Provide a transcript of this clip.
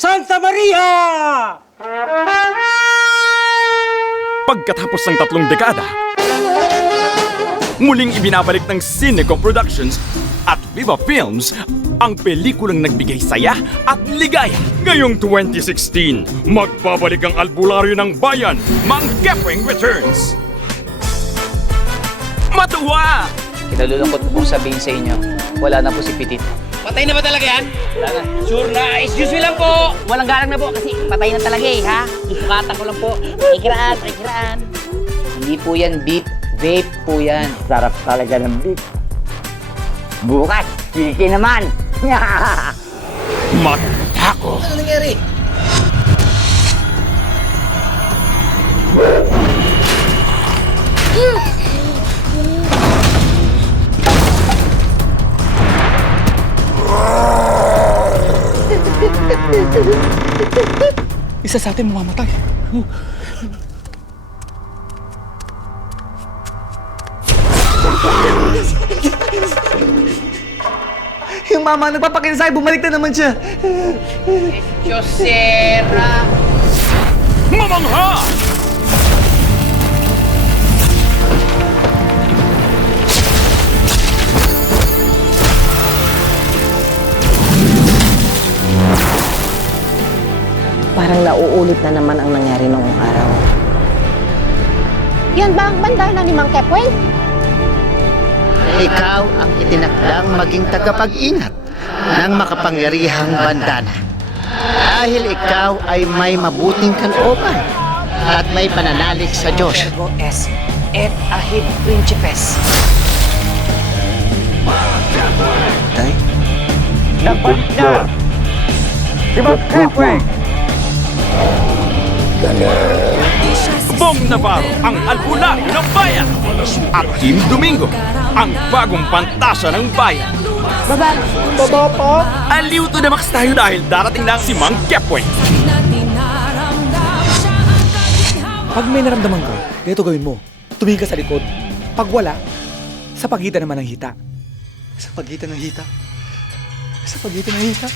Santa Maria! Pagkatapos ng 3 dekada, muling ibinabalik ng Cineco Productions at Viva Films ang pelikulang nagbigay saya at ligaya. Ngayong 2016, magbabalik ang albularyo ng bayan, Mang Kepweng Returns. Matuwa! Kinalulungkot ko pong sabihin sa inyo, wala na po si Pitit. Patay na ba talaga yan? Wala na. Sure na, excuse me lang po. Walang galang na po kasi patay na talaga eh, ha? Susukatan ko lang po. Ikiraan. Hindi po yan beef, vape po yan. Sarap talaga ng beef. Bukas, chiki naman. Matako! Ano nangyari? Isa sa atin mamamatay. Yung mama nagpapakinsay, bumalik na naman siya. Josera. Mamangha! Parang nauulit na naman ang nangyari noong araw. Yan ba ang bandana ni Mang Kepweng? Ikaw ang itinakdang maging tagapag-ingat ng makapangyarihang bandana. Dahil ikaw ay may mabuting kalooban at may pananalig sa Diyos. Es et ahid principes. Bong Navarro, ang albularyo ng bayan. At Team Domingo, ang bagong pantasa ng bayan. Aliw to na max tayo dahil darating na si Mang Kepweng. Pag may naramdaman ka, ganito gawin mo. Tumingin ka sa likod. Pag wala, sa pagitan naman ng hita. Sa pagitan ng hita. Sa pagitan ng hita.